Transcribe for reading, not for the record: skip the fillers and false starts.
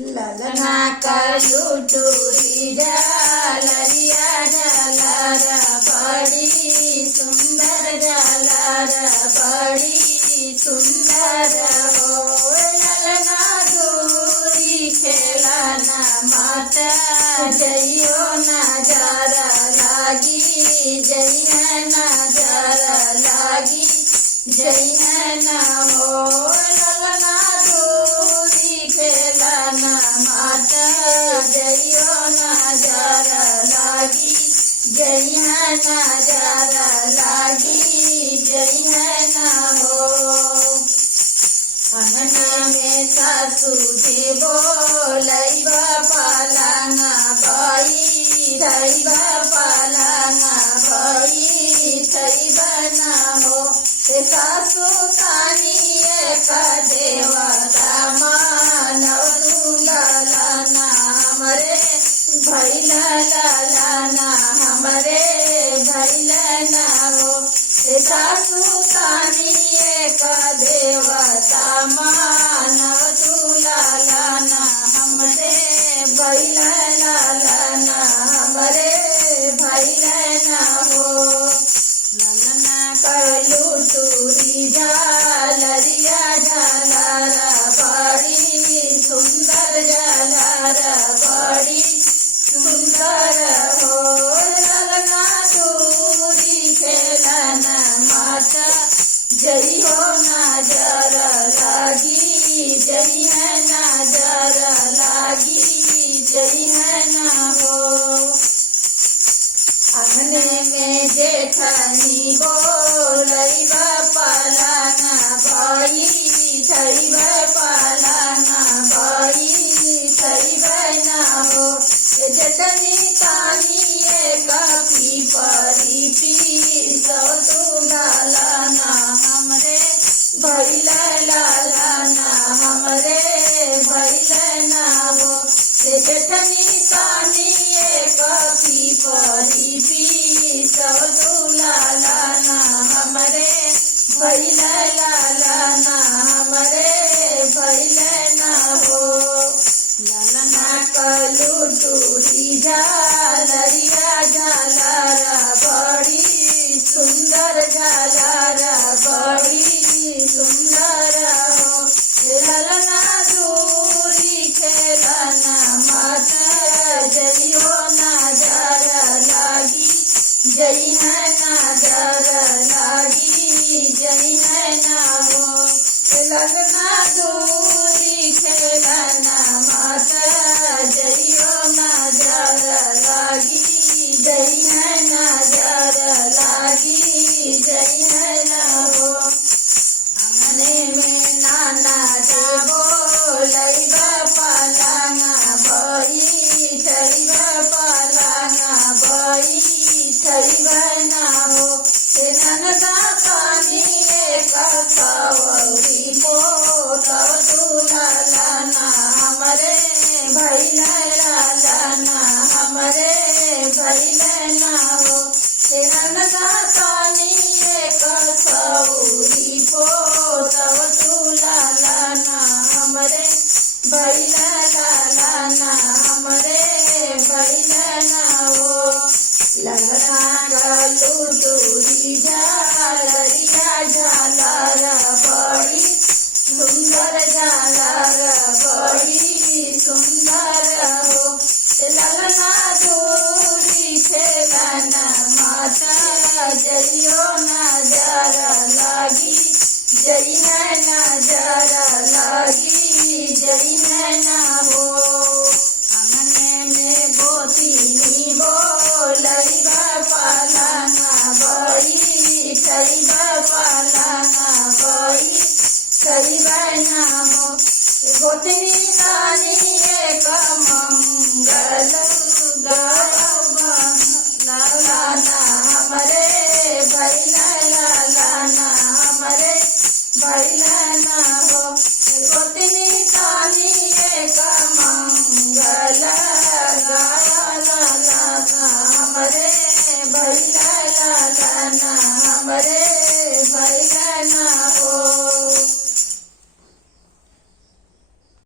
ललना कलुटुरी झालरिया झालर बड़ी सुंदर झालर बड़ी सुंदर हो। ललना दूरी खेलना माता जइयो नजर लागी जइया नजर लागी जइया न हो। ललना दूरी खेलना माता जइयो नजर लागी जइया नजर लागी जइया न हो। अंगन में सासू जी बोलैबा पालना बाई धैबा पालना बाई थैबा न हो। सासू तानी एक देवता मानव ललना हमरे भैल ललना हमरे भैल न हो। सासू तानी एक देवता मानव ललना हमरे भैल ललना हमरे भैल न हो। ललना कलुटुरी झालरिया झालर बड़ी सुंदर झालर बड़ी सुंदर हो। ललना दूरी खेलना माता जइयो नजर लागी जइया नजर लागी जइया न हो। अंगने में जेठनी बोलैबा पालना बाई थैबा पालना बाई थैबा न हो। जेठनी कानी एक पीपरी पीसो तू ललना हमरे भैल ललना हमरे भैल न हो। जेठनी कानी एक पीपरी पीसो तू ललना हमरे भैल ललना हमरे भैल न हो। ललना कलुटुरी झालरिया झालर बड़ी सुंदर झालर बड़ी सुंदर हो। ललना दूरी खेलना माता जइयो नजर लागी जइया नजर लागी जइया न हो। ललना दूरी खेलना माता जइयो नजर लागी जइया नजर लागी जइया न हो। अंगने में नाना बोलैबा पालना बाई थैबा पालना बाई थैबा न हो। ननदा पानी एक कौरी पोतव तू ललना हमरे भैल ललना हमरे भैल न हो। ननदा पानी एक कौरी पोतव तू ललना हमरे भैल ललना हमरे भैल न हो। ललना कलुटुरी झालरिया झालर बड़ी सुंदर झालर बड़ी सुंदर हो। ललना दूरी खेलना माता जइयो नजर लागी जइया नजर लागी जइया न हो। अंगने में गोतिनी बोलैबा पालना बाई थैबा पालना बाई थैबा न हो। गोतनी